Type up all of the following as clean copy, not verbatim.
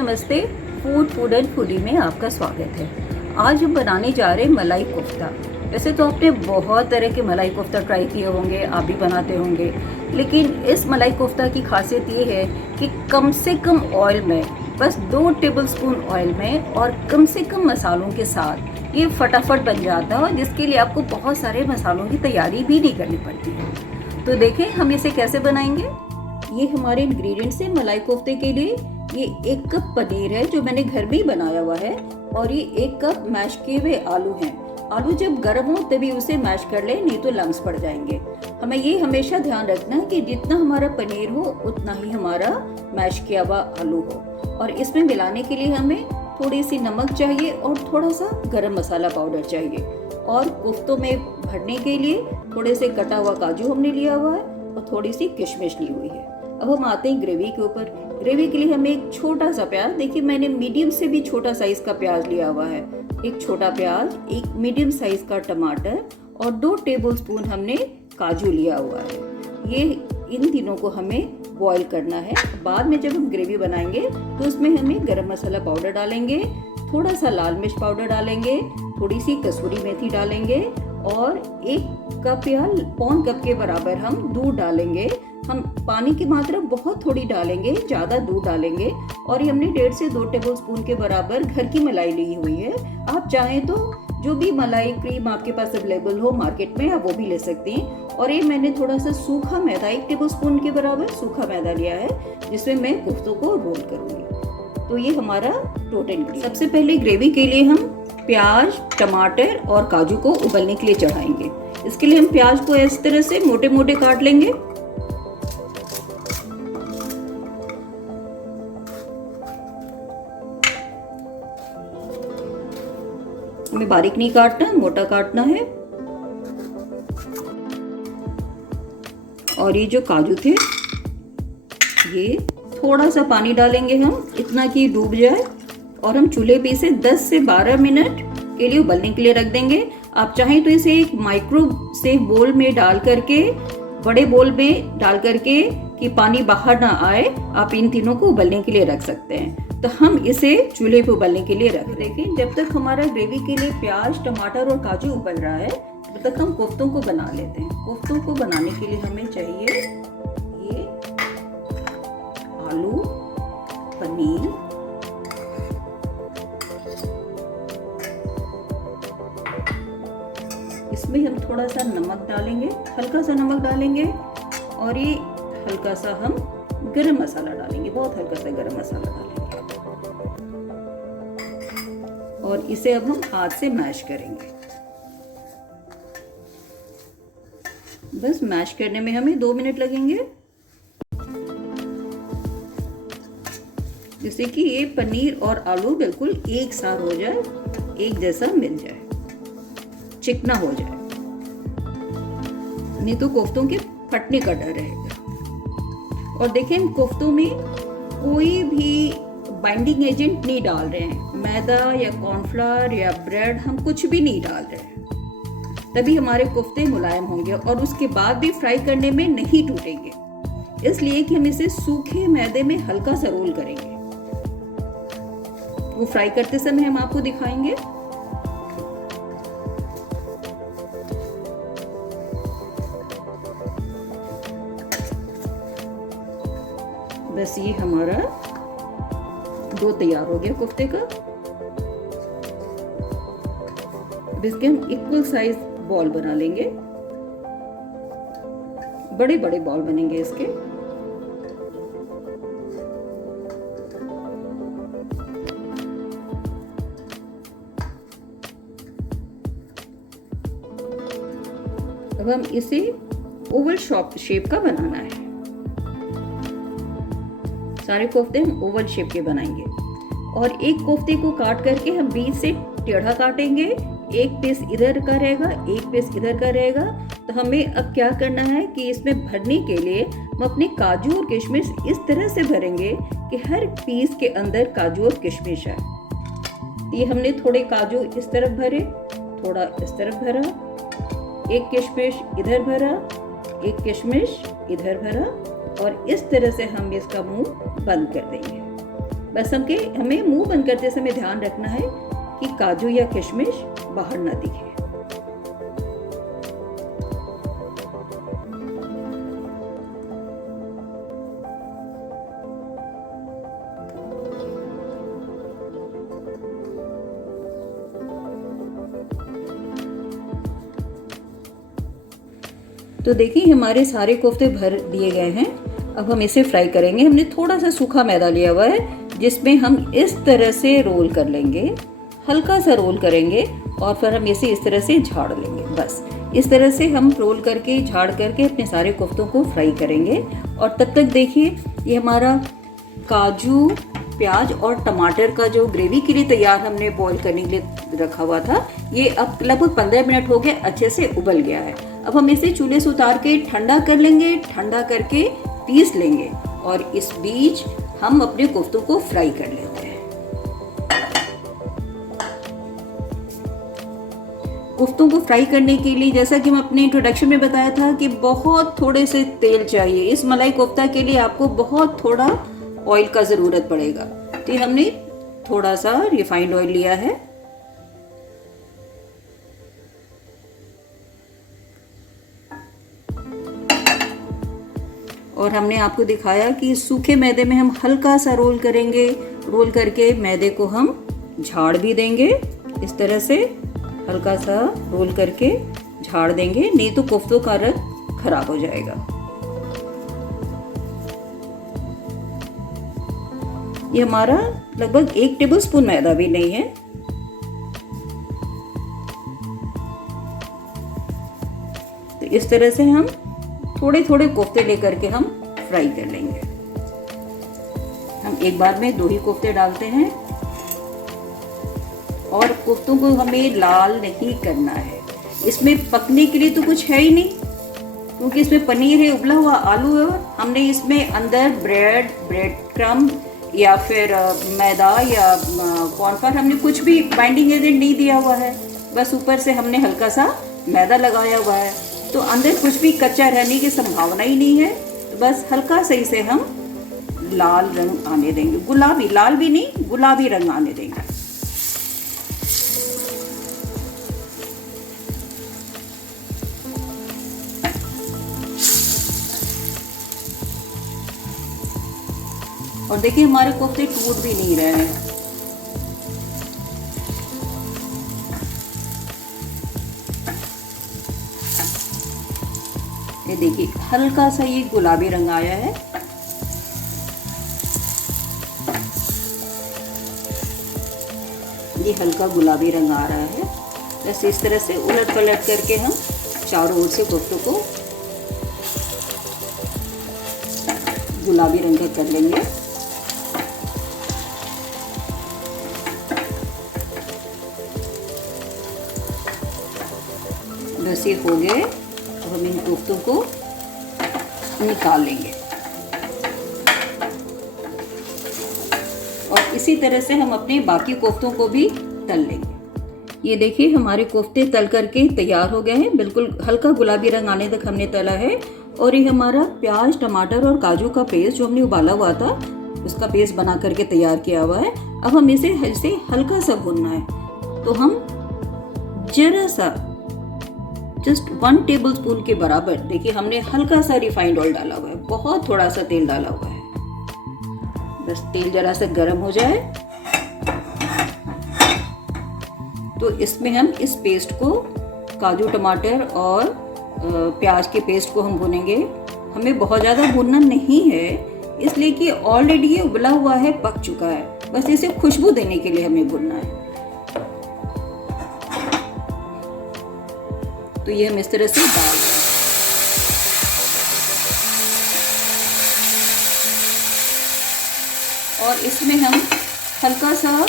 नमस्ते। Food and foodie में आपका स्वागत है। आज हम बनाने जा रहे हैं मलाई कोफ्ता। वैसे तो आपने बहुत तरह के मलाई कोफ्ता ट्राई किए होंगे, आप भी बनाते होंगे, लेकिन इस मलाई कोफ्ता की खासियत ये है कि कम से कम ऑयल में, बस 2 टेबलस्पून ऑयल में और कम से कम मसालों के साथ ये फटाफट बन जाता है, जिसके लिए आपको बहुत सारे मसालों की तैयारी भी नहीं करनी पड़ती है। तो देखें हम इसे कैसे बनाएंगे। ये हमारे इंग्रेडिएंट्स हैं मलाई कोफ्ते के लिए। ये 1 कप पनीर है जो मैंने घर में ही बनाया हुआ है, और ये 1 कप मैश किए हुए आलू हैं। आलू जब गर्म हो तभी उसे मैश कर ले, नहीं तो लम्स पड़ जाएंगे। हमें ये हमेशा ध्यान रखना है कि जितना हमारा पनीर हो उतना ही हमारा मैश किया हुआ आलू हो। और इसमें मिलाने के लिए हमें थोड़ी सी नमक चाहिए और थोड़ा सा गरम मसाला पाउडर चाहिए। और कोफ्तों में भरने के लिए थोड़े से कटा हुआ काजू हमने लिया हुआ है और थोड़ी सी किशमिश ली हुई है। अब हम आते हैं ग्रेवी के ऊपर। ग्रेवी के लिए हमें एक छोटा सा प्याज, देखिए मैंने मीडियम से भी छोटा साइज का प्याज लिया हुआ है। एक छोटा प्याज, एक मीडियम साइज का टमाटर और 2 टेबलस्पून हमने काजू लिया हुआ है। ये इन तीनों को हमें बॉईल करना है। बाद में जब हम ग्रेवी बनाएंगे तो उसमें हमें गरम मसाला पाउडर डालेंगे, थोड़ा सा लाल मिर्च पाउडर डालेंगे, थोड़ी सी कसूरी मेथी डालेंगे और 1 कप या पौन कप के बराबर हम दूध डालेंगे। हम पानी की मात्रा बहुत थोड़ी डालेंगे, ज़्यादा दूध डालेंगे। और ये हमने 1.5 से 2 टेबलस्पून के बराबर घर की मलाई ली हुई है। आप चाहें तो जो भी मलाई क्रीम आपके पास अवेलेबल हो मार्केट में, आप वो भी ले सकती हैं। और ये मैंने थोड़ा सा सूखा मैदा, 1 टेबलस्पून के बराबर सूखा मैदा लिया है, जिसमें मैं कोफ्तों को रोल करूँगी। तो ये हमारा टोटल। सबसे पहले ग्रेवी के लिए हम प्याज, टमाटर और काजू को उबलने के लिए चढ़ाएंगे। इसके लिए हम प्याज को इस तरह से मोटे मोटे काट लेंगे। हमें बारीक नहीं काटना, मोटा काटना है। और ये जो काजू थे, ये थोड़ा सा पानी डालेंगे हम, इतना कि डूब जाए। और हम चूल्हे पे इसे 10 से 12 मिनट के लिए उबलने के लिए रख देंगे। आप चाहें तो इसे एक माइक्रो सेव बोल में डाल करके, बड़े बोल में डाल करके कि पानी बाहर ना आए, आप इन तीनों को उबलने के लिए रख सकते हैं। तो हम इसे चूल्हे पे उबलने के लिए रख देंगे। जब तक हमारा ग्रेवी के लिए प्याज, टमाटर और काजू उबल रहा है, तब तक हम कोफ्तों को बना लेते हैं। कोफ्तों को बनाने के लिए हमें चाहिए ये आलू, पनीर, इसमें हम थोड़ा सा नमक डालेंगे, हल्का सा नमक डालेंगे। और ये हल्का सा हम गरम मसाला डालेंगे, बहुत हल्का सा गरम मसाला डालेंगे। और इसे अब हम हाथ से मैश करेंगे। बस मैश करने में हमें 2 मिनट लगेंगे, जिससे कि ये पनीर और आलू बिल्कुल एक साथ हो जाए, एक जैसा मिल जाए, चिकना हो जाए। नहीं तो कोफ्तों के फटने का डर रहेगा। और देखें, इन कोफ्तों में कोई भी बाइंडिंग एजेंट नहीं डाल रहे हैं। मैदा या कॉर्नफ्लावर या ब्रेड हम कुछ भी नहीं डाल रहे हैं, तभी हमारे कोफ्ते मुलायम होंगे और उसके बाद भी फ्राई करने में नहीं टूटेंगे। इसलिए कि हम इसे सूखे मैदे में हल्का सा रोल करेंगे। वो फ्राई करते समय हम आपको दिखाएंगे। बस ये हमारा डो तैयार हो गया कोफ्ते का। अब इसके हम इक्वल साइज बॉल बना लेंगे, बड़े बड़े बॉल बनेंगे इसके। अब हम इसे ओवल शेप का बनाना है। सारे कोफ्ते हम ओवल शेप के बनाएंगे। और एक कोफ्ते को काट करके हम बीच से टेढ़ा काटेंगे। एक पीस इधर का रहेगा, एक पीस इधर का रहेगा। तो हमें अब क्या करना है कि इसमें भरने के लिए हम अपने काजू और किशमिश इस तरह से भरेंगे कि हर पीस के अंदर काजू और किशमिश है। ये हमने थोड़े काजू इस तरफ भरे, थोड़ा इस तरफ भरा, एक किशमिश इधर भरा, एक किशमिश इधर भरा। और इस तरह से हम इसका मुंह बंद कर देंगे। बस हमें मुंह बंद करते समय ध्यान रखना है कि काजू या किशमिश बाहर ना दिखे। तो देखिए हमारे सारे कोफ्ते भर दिए गए हैं। अब हम इसे फ्राई करेंगे। हमने थोड़ा सा सूखा मैदा लिया हुआ है जिसमें हम इस तरह से रोल कर लेंगे, हल्का सा रोल करेंगे और फिर हम इसे इस तरह से झाड़ लेंगे। बस इस तरह से हम रोल करके झाड़ करके अपने सारे कोफ्तों को फ्राई करेंगे। और तब तक देखिए ये हमारा काजू, प्याज और टमाटर का जो ग्रेवी के लिए तैयार हमने बॉईल करने के लिए रखा हुआ था, ये अब लगभग 15 मिनट हो गए, अच्छे से उबल गया है। अब हम इसे चूल्हे से उतार के ठंडा कर लेंगे, ठंडा करके पीस लेंगे और इस बीच हम अपने कोफ्तों को फ्राई कर लेते हैं। कोफ्तों को फ्राई करने के लिए जैसा कि मैं अपने इंट्रोडक्शन में बताया था कि बहुत थोड़े से तेल चाहिए। इस मलाई कोफ्ता के लिए आपको बहुत थोड़ा ऑयल का ज़रूरत पड़ेगा। तो हमने थोड़ा सा रिफाइंड ऑयल लिया है और हमने आपको दिखाया कि सूखे मैदे में हम हल्का सा रोल करेंगे। रोल करके मैदे को हम झाड़ भी देंगे, इस तरह से हल्का सा रोल करके झाड़ देंगे, नहीं तो कोफ्तों का रंग खराब हो जाएगा। ये हमारा लगभग 1 टेबलस्पून मैदा भी नहीं है। तो इस तरह से हम थोड़े थोड़े कोफ्ते लेकर के हम फ्राई कर लेंगे। हम एक बार में 2 ही कोफ्ते डालते हैं और कोफ्तों को हमें लाल नहीं करना है। इसमें पकने के लिए तो कुछ है ही नहीं, क्योंकि इसमें पनीर है, उबला हुआ आलू है। हमने इसमें अंदर ब्रेड क्रम या फिर मैदा या कॉर्नफ्लोर, हमने कुछ भी बाइंडिंग एजेंट नहीं दिया हुआ है। बस ऊपर से हमने हल्का सा मैदा लगाया हुआ है, तो अंदर कुछ भी कच्चा रहने की संभावना ही नहीं है। तो बस हल्का सा इसे हम लाल रंग आने देंगे, गुलाबी, लाल भी नहीं, गुलाबी रंग आने देंगे। और देखिए हमारे कोफ्ते टूट भी नहीं रहे हैं। ये देखिए हल्का सा ये गुलाबी रंग आया है। ये हल्का गुलाबी रंग आ रहा है। बस इस तरह से उलट पलट करके हम चारों ओर से कोफ्तों को गुलाबी रंग का कर लेंगे। बस ये हो गए। अब हम इन कोफ्तों को निकाल लेंगे और इसी तरह से हम अपने बाकी कोफ्तों को भी तल लेंगे। ये देखिए हमारे कोफ्ते तल करके तैयार हो गए हैं। बिल्कुल हल्का गुलाबी रंग आने तक हमने तला है। और ये हमारा प्याज, टमाटर और काजू का पेस्ट जो हमने उबाला हुआ था, उसका पेस्ट बना करके तैयार किया हुआ है। अब हम इसे हल्का सा भूनना है। तो हम जरा सा जस्ट 1 टेबलस्पून के बराबर, देखिए हमने हल्का सा रिफाइंड ऑयल डाला हुआ है, बहुत थोड़ा सा तेल डाला हुआ है। बस तेल जरा सा गर्म हो जाए तो इसमें हम इस पेस्ट को, काजू, टमाटर और प्याज के पेस्ट को हम भूनेंगे। हमें बहुत ज़्यादा भूनना नहीं है, इसलिए कि ऑलरेडी ये उबला हुआ है, पक चुका है। बस इसे खुशबू देने के लिए हमें भूनना है। तो ये हम इस तरह से डाल दें। और इसमें हम हल्का सा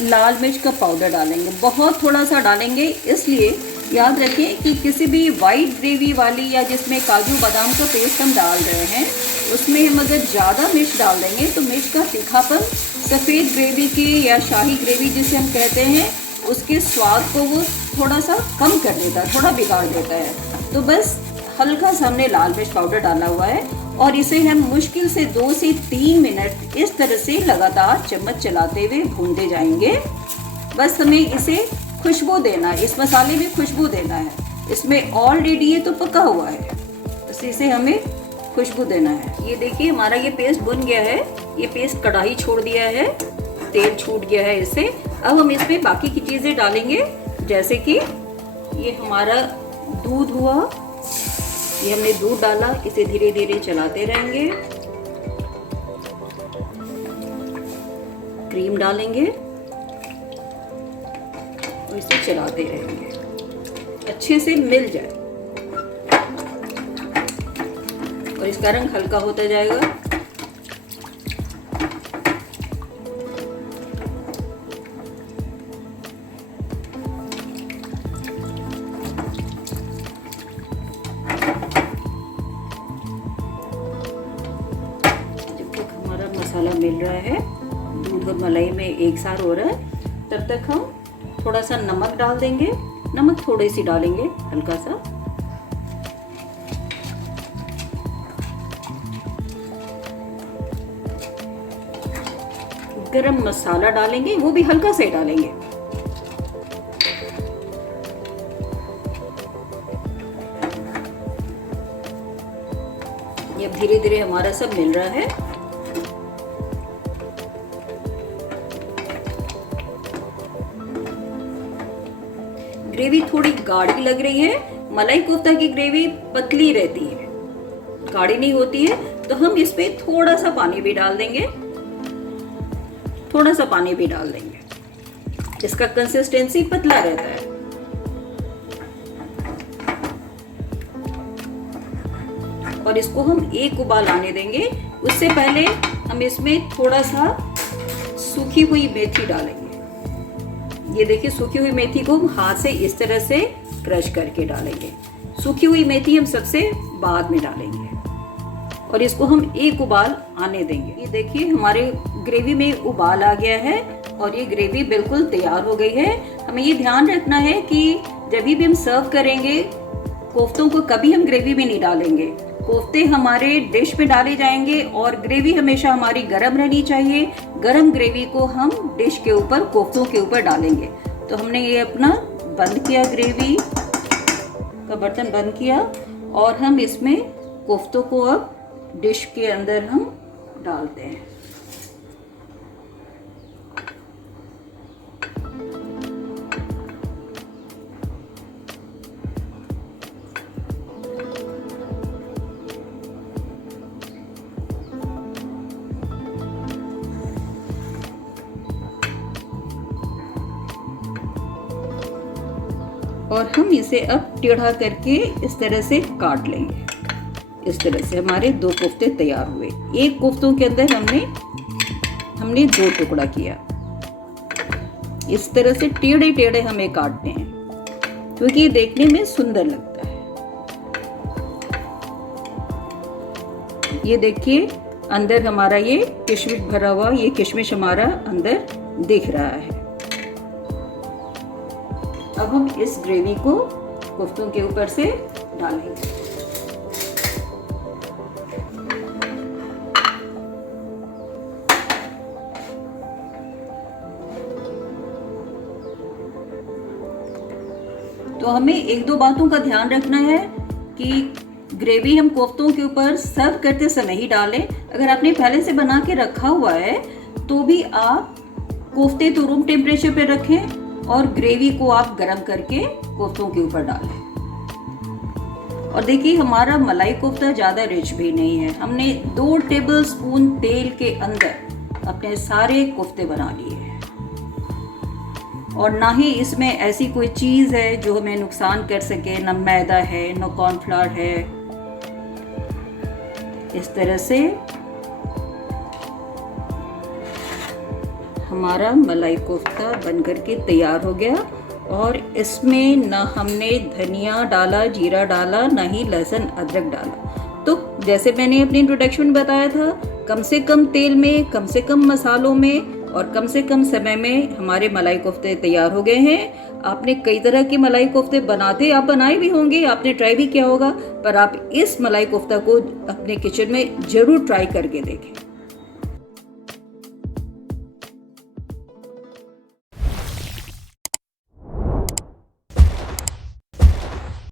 लाल मिर्च का पाउडर डालेंगे, बहुत थोड़ा सा डालेंगे। इसलिए याद रखें कि किसी भी वाइट ग्रेवी वाली या जिसमें काजू बादाम का पेस्ट हम डाल रहे हैं, उसमें हम अगर ज़्यादा मिर्च डाल देंगे तो मिर्च का तीखापन सफ़ेद ग्रेवी के या शाही ग्रेवी जिसे हम कहते हैं, उसके स्वाद को वो थोड़ा सा कम कर देता है, थोड़ा बिगाड़ देता है। तो बस हल्का सा हमने लाल मिर्च पाउडर डाला हुआ है और इसे हम मुश्किल से 2 से 3 मिनट इस तरह से लगातार चम्मच चलाते हुए भूनते जाएंगे। बस हमें इसे खुशबू देना है, इस मसाले में खुशबू देना है। इसमें ऑलरेडी ये तो पका हुआ है, बस इसे हमें खुशबू देना है। ये देखिए हमारा ये पेस्ट बन गया है। ये पेस्ट कढ़ाई छोड़ दिया है, तेल छूट गया है इससे। अब हम इसमें बाकी की चीज़ें डालेंगे, जैसे कि ये हमारा दूध हुआ, ये हमने दूध डाला, इसे धीरे धीरे चलाते रहेंगे। क्रीम डालेंगे और इसे चलाते रहेंगे अच्छे से मिल जाए और इसका रंग हल्का होता जाएगा। मसाला मिल रहा है, दूध और मलाई में एक साथ हो रहा है, तब तक हम थोड़ा सा नमक डाल देंगे। नमक थोड़ी सी डालेंगे, हल्का सा। गरम मसाला डालेंगे, वो भी हल्का से डालेंगे। ये धीरे धीरे हमारा सब मिल रहा है। ग्रेवी थोड़ी गाढ़ी लग रही है। मलाई कोफ्ता की ग्रेवी पतली रहती है, गाढ़ी नहीं होती है, तो हम इस पे थोड़ा सा पानी भी डाल देंगे। थोड़ा सा पानी भी डाल देंगे, इसका कंसिस्टेंसी पतला रहता है। और इसको हम एक उबाल आने देंगे। उससे पहले हम इसमें थोड़ा सा सूखी हुई मेथी डालेंगे। ये देखिए सूखी हुई मेथी को हम हाथ से इस तरह से क्रश करके डालेंगे। सूखी हुई मेथी हम सबसे बाद में डालेंगे और इसको हम एक उबाल आने देंगे। ये देखिए हमारे ग्रेवी में उबाल आ गया है और ये ग्रेवी बिल्कुल तैयार हो गई है। हमें ये ध्यान रखना है कि जब भी हम सर्व करेंगे कोफ्तों को कभी हम ग्रेवी में नहीं डालेंगे। कोफ्ते हमारे डिश में डाले जाएंगे और ग्रेवी हमेशा हमारी गर्म रहनी चाहिए। गर्म ग्रेवी को हम डिश के ऊपर, कोफ्तों के ऊपर डालेंगे। तो हमने ये अपना बंद किया, ग्रेवी का बर्तन बंद किया और हम इसमें कोफ्तों को अब डिश के अंदर हम डालते हैं। और हम इसे अब टेढ़ा करके इस तरह से काट लेंगे। इस तरह से हमारे 2 कोफ्ते तैयार हुए। एक कोफ्तों के अंदर हमने 2 टुकड़ा किया। इस तरह से टेढ़े टेढ़े हमें काटने हैं क्योंकि ये देखने में सुंदर लगता है। ये देखिए अंदर हमारा ये किशमिश भरा हुआ, ये किशमिश हमारा अंदर दिख रहा है। अब हम इस ग्रेवी को कोफ्तों के ऊपर से डालेंगे। तो हमें 1-2 बातों का ध्यान रखना है कि ग्रेवी हम कोफ्तों के ऊपर सर्व करते समय ही डालें। अगर आपने पहले से बना के रखा हुआ है तो भी आप कोफ्ते तो रूम टेम्परेचर पे रखें और ग्रेवी को आप गरम करके कोफ्तों के ऊपर डालें। और देखिए हमारा मलाई कोफ्ता ज़्यादा रिच भी नहीं है। हमने 2 टेबलस्पून तेल के अंदर अपने सारे कोफ्ते बना लिए हैं और ना ही इसमें ऐसी कोई चीज़ है जो हमें नुकसान कर सके। न मैदा है, न कॉर्नफ्लावर है। इस तरह से हमारा मलाई कोफ्ता बनकर के तैयार हो गया और इसमें ना हमने धनिया डाला, जीरा डाला, ना ही लहसुन अदरक डाला। तो जैसे मैंने अपने इंट्रोडक्शन में बताया था, कम से कम तेल में, कम से कम मसालों में और कम से कम समय में हमारे मलाई कोफ्ते तैयार हो गए हैं। आपने कई तरह के मलाई कोफ्ते आप बनाए भी होंगे, आपने ट्राई भी किया होगा, पर आप इस मलाई कोफ्ता को अपने किचन में ज़रूर ट्राई करके देखें।